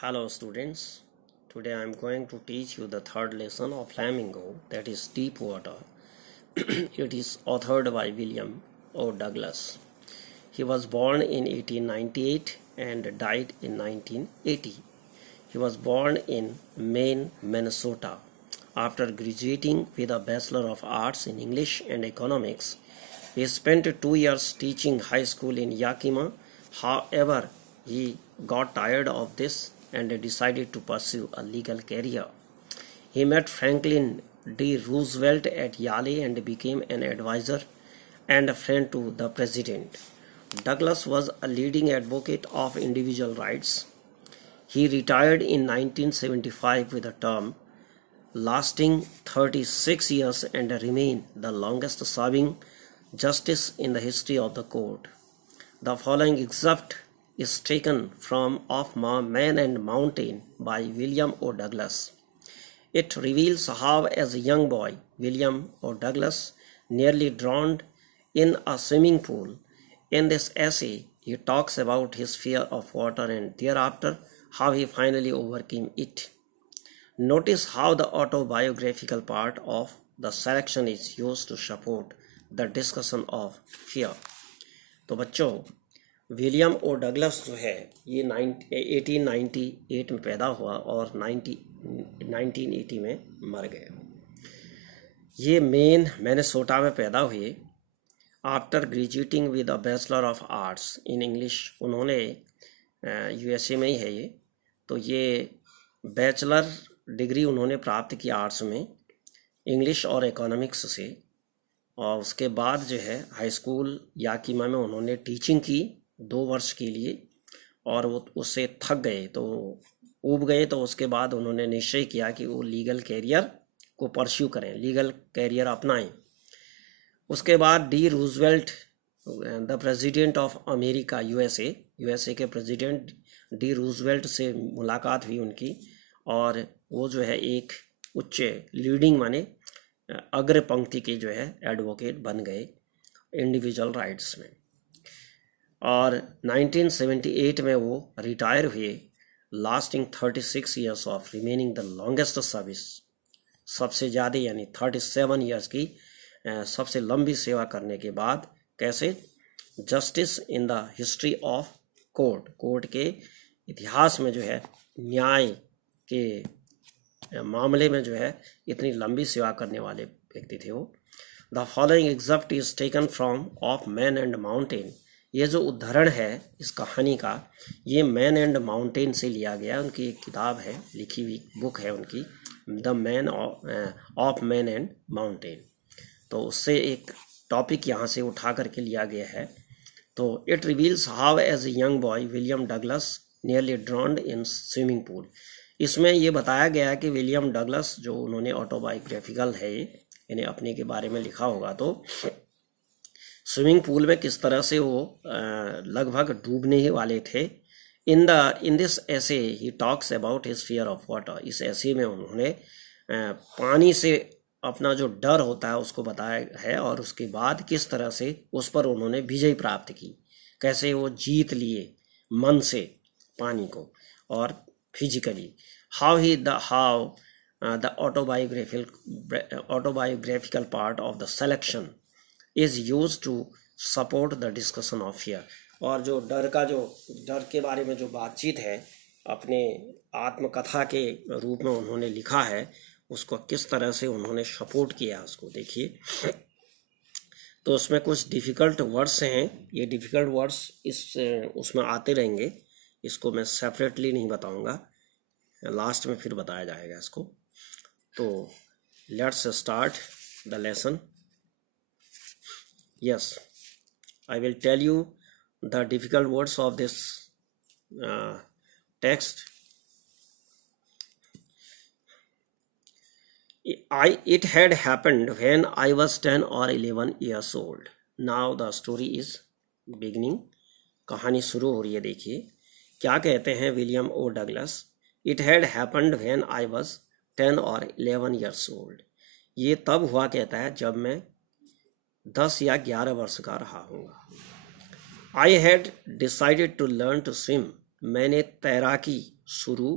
Hello students, today I am going to teach you the third lesson of Flamingo, that is deep water. It is authored by William O. Douglas. He was born in 1898 and died in 1980. He was born in Maine, Minnesota. After graduating with a Bachelor of Arts in English and Economics, he spent 2 years teaching high school in Yakima. However, he got tired of this and decided to pursue a legal career. He met Franklin D. Roosevelt at Yale and became an advisor and a friend to the president. Douglas was a leading advocate of individual rights. He retired in 1975 with a term lasting 36 years and remained the longest serving justice in the history of the court. The following excerpt is taken from Of Man and Mountain by William O. Douglas. It reveals how, as a young boy, William O. Douglas nearly drowned in a swimming pool. In this essay, he talks about his fear of water and thereafter how he finally overcame it. Notice how the autobiographical part of the selection is used to support the discussion of fear. तो बच्चों, William O Douglas जो है ये 1898 में पैदा हुआ और 1980 में मर गए। ये मेन मिनेसोटा में पैदा हुए। After graduating with a bachelor of arts in English, उन्होंने यूएसए में ही है ये, तो ये बैचलर डिग्री उन्होंने प्राप्त की आर्ट्स में इंग्लिश और इकोनॉमिक्स से, और उसके बाद जो है हाई स्कूल याकीमा में उन्होंने टीचिंग की 2 वर्ष के लिए, और वो उससे थक गए, तो ऊब गए। तो उसके बाद उन्होंने निश्चय किया कि वो लीगल कैरियर को परस्यू करें, लीगल कैरियर अपनाएं। उसके बाद D Roosevelt, the president of America, USA के प्रेसिडेंट डी रूजवेल्ट से मुलाकात हुई उनकी, और वो जो है एक उच्च लीडिंग माने अग्र पंक्ति के जो है एडवोकेट बन गए इंडिविजुअल राइट्स में। और 1978 में वो रिटायर हुए, lasting 36 years of remaining the longest service, सबसे ज़्यादा यानी 37 ईयर्स की सबसे लंबी सेवा करने के बाद कैसे justice in the history of court के इतिहास में जो है न्याय के मामले में जो है इतनी लंबी सेवा करने वाले व्यक्ति थे वो। The following excerpt is taken from of man and mountain. ये जो उदाहरण है इस कहानी का, ये मैन एंड माउंटेन से लिया गया। उनकी एक किताब है, लिखी हुई बुक है उनकी, the man of man and mountain, तो उससे एक टॉपिक यहाँ से उठा करके लिया गया है। तो it reveals how as a young boy William Douglas nearly drowned in swimming pool. इसमें ये बताया गया है कि विलियम डगलस, जो उन्होंने ऑटोबायोग्राफिकल है यानी अपने के बारे में लिखा होगा, तो स्विमिंग पूल में किस तरह से वो लगभग डूबने ही वाले थे। इन दिस ऐसे he talks about his fear of water. इस ऐसे में उन्होंने पानी से अपना जो डर होता है उसको बताया है, और उसके बाद किस तरह से उस पर उन्होंने विजय प्राप्त की, कैसे वो जीत लिए मन से पानी को और physically. How the autobiographical part of the selection is used to support the discussion of fear। और जो डर के बारे में जो बातचीत है अपने आत्मकथा के रूप में उन्होंने लिखा है, उसको किस तरह से उन्होंने सपोर्ट किया उसको देखिए। तो उसमें कुछ डिफ़िकल्ट वर्ड्स हैं, ये डिफ़िकल्ट वर्ड्स उसमें आते रहेंगे, इसको मैं सेपरेटली नहीं बताऊंगा, लास्ट में फिर बताया जाएगा इसको। तो let's start the lesson. Yes, I will tell you the difficult words of this text. It had happened when I was 10 or 11 years old. Now the story is beginning. कहानी शुरू हो रही है। देखिए क्या कहते हैं William O Douglas. It had happened when I was 10 or 11 years old. ये तब हुआ कहता है जब मैं 10 या 11 वर्ष का रहा हूँगा। I had decided to learn to swim. मैंने तैराकी शुरू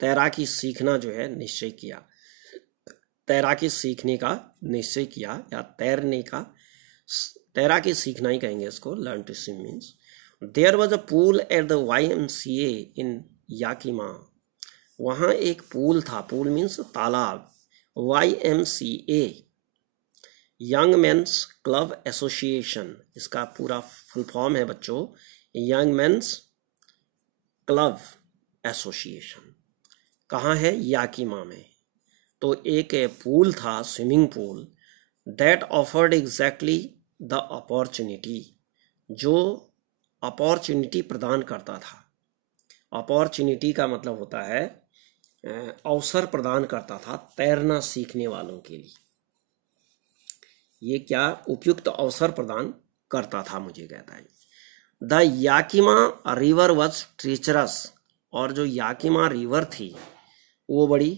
तैराकी सीखना जो है निश्चय किया, तैराकी सीखने का निश्चय किया, या तैराकी सीखना ही कहेंगे इसको, learn to swim means. There was a pool at the YMCA in Yakima. वहाँ एक पूल था, पूल मीन्स तालाब, YMCA young men's club association, इसका पूरा फुल फॉर्म है बच्चों, यंग मेंस क्लब एसोसिएशन। कहाँ है? याकिमा में। तो एक पूल था, swimming pool, that offered exactly the opportunity, जो अपॉर्चुनिटी प्रदान करता था। अपॉर्चुनिटी का मतलब होता है अवसर प्रदान करता था तैरना सीखने वालों के लिए। ये क्या उपयुक्त अवसर प्रदान करता था, मुझे कहता है। The Yakima river was treacherous, और जो याकिमा रिवर थी वो बड़ी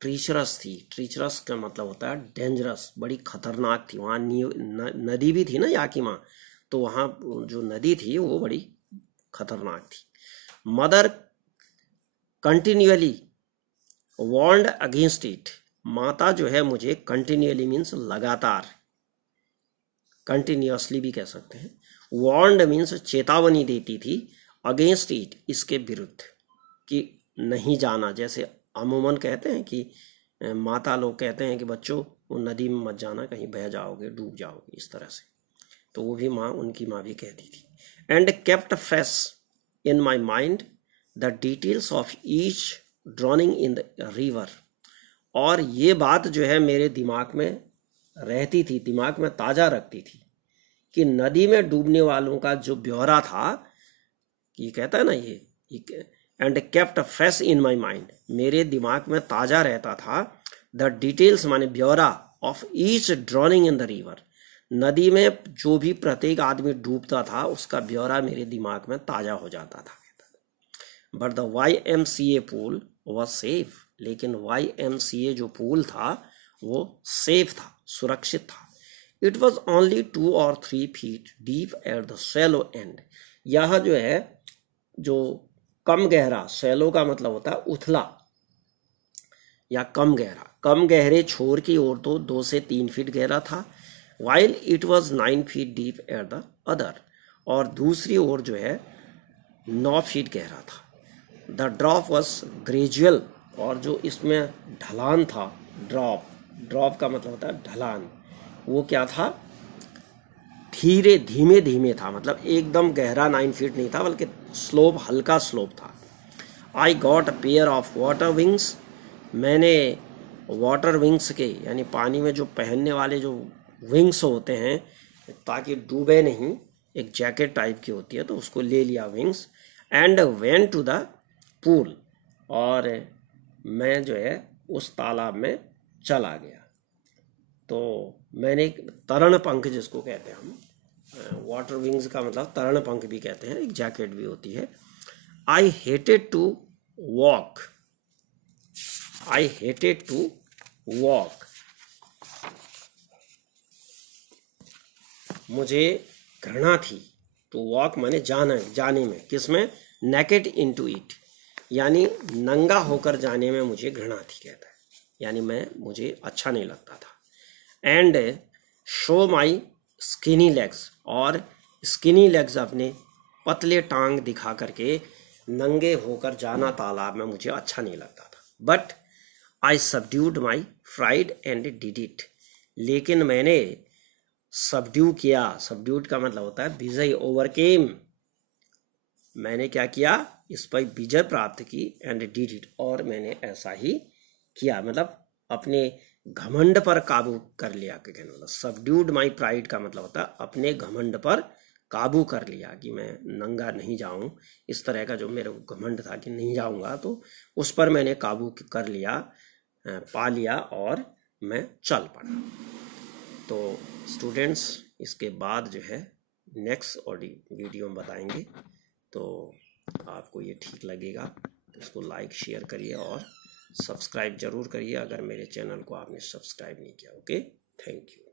ट्रीचरस थी। ट्रीचरस का मतलब होता है डेंजरस, बड़ी खतरनाक थी। वहाँ नदी भी थी ना याकिमा, तो वहाँ जो नदी थी वो बड़ी खतरनाक थी। Mother continually warned against it, माता जो है मुझे कंटिन्यूअली मीन्स लगातार, कंटिन्यूअसली भी कह सकते हैं, वार्नड मीन्स चेतावनी देती थी, अगेंस्ट इट इसके विरुद्ध, कि नहीं जाना। जैसे अमूमन कहते हैं कि माता लोग कहते हैं कि बच्चों वो नदी में मत जाना, कहीं बह जाओगे, डूब जाओगे, इस तरह से। तो वो भी माँ, उनकी माँ भी कहती थी। And kept fresh in my mind the details of each drowning in the river, और ये बात जो है मेरे दिमाग में रहती थी, दिमाग में ताज़ा रखती थी, कि नदी में डूबने वालों का जो ब्यौरा था, ये कहता है ना ये and kept fresh in my mind, मेरे दिमाग में ताज़ा रहता था, द डिटेल्स माने ब्यौरा, of each drowning in the river, नदी में जो भी प्रत्येक आदमी डूबता था उसका ब्यौरा मेरे दिमाग में ताज़ा हो जाता था। But the YMCA pool was safe, लेकिन YMCA जो पूल था वो सेफ था, सुरक्षित था। It was only 2 or 3 feet deep at the shallow and, यह जो है जो कम गहरा, शैलो का मतलब होता है उथला या कम गहरा, कम गहरे छोर की ओर तो 2 से 3 फीट गहरा था, while it was 9 feet deep at the other, और दूसरी ओर जो है 9 फीट गहरा था। द ड्रॉप वॉज ग्रेजुअल, और जो इसमें ढलान था, ड्रॉप का मतलब होता है ढलान, वो क्या था? धीमे धीमे था, मतलब एकदम गहरा 9 फीट नहीं था, बल्कि स्लोप, हल्का स्लोप था। I got a pair of water wings, मैंने वाटर विंग्स के, यानी पानी में जो पहनने वाले जो विंग्स होते हैं ताकि डूबे नहीं, एक जैकेट टाइप की होती है, तो उसको ले लिया wings. And went to the pool, और मैं जो है उस तालाब में चला गया। तो मैंने तरण पंख जिसको कहते हैं हम, वाटर विंग्स का मतलब तरण पंख भी कहते हैं, एक जैकेट भी होती है। I hated to walk, I hated to walk, मुझे घृणा थी, टू वॉक माने जाने में, किसमें? नेकेड इनटू इट, यानी नंगा होकर जाने में मुझे घृणा थी, कहता है, यानी मुझे अच्छा नहीं लगता था। And show my skinny legs, और स्किनी लेग्स अपने पतले टांग दिखा करके नंगे होकर जाना तालाब में मुझे अच्छा नहीं लगता था। But I subdued my fried and did it, लेकिन मैंने सबड्यू किया, सबड्यूड का मतलब होता है विजय, ओवरकेम, मैंने क्या किया? इस पर विजय प्राप्त की, एंड डिड इट, और मैंने ऐसा ही किया, मतलब अपने घमंड पर काबू कर लिया। क्या कहना मतलब सबड्यूड माई प्राइड का मतलब होता है अपने घमंड पर काबू कर लिया, कि मैं नंगा नहीं जाऊं, इस तरह का जो मेरा घमंड था कि नहीं जाऊंगा, तो उस पर मैंने काबू कर लिया, पा लिया, और मैं चल पड़ा। तो स्टूडेंट्स, इसके बाद जो है नेक्स्ट ऑडियो वीडियो में बताएंगे, तो आपको ये ठीक लगेगा तो इसको लाइक शेयर करिए और सब्सक्राइब जरूर करिए अगर मेरे चैनल को आपने सब्सक्राइब नहीं किया। Okay, thank you.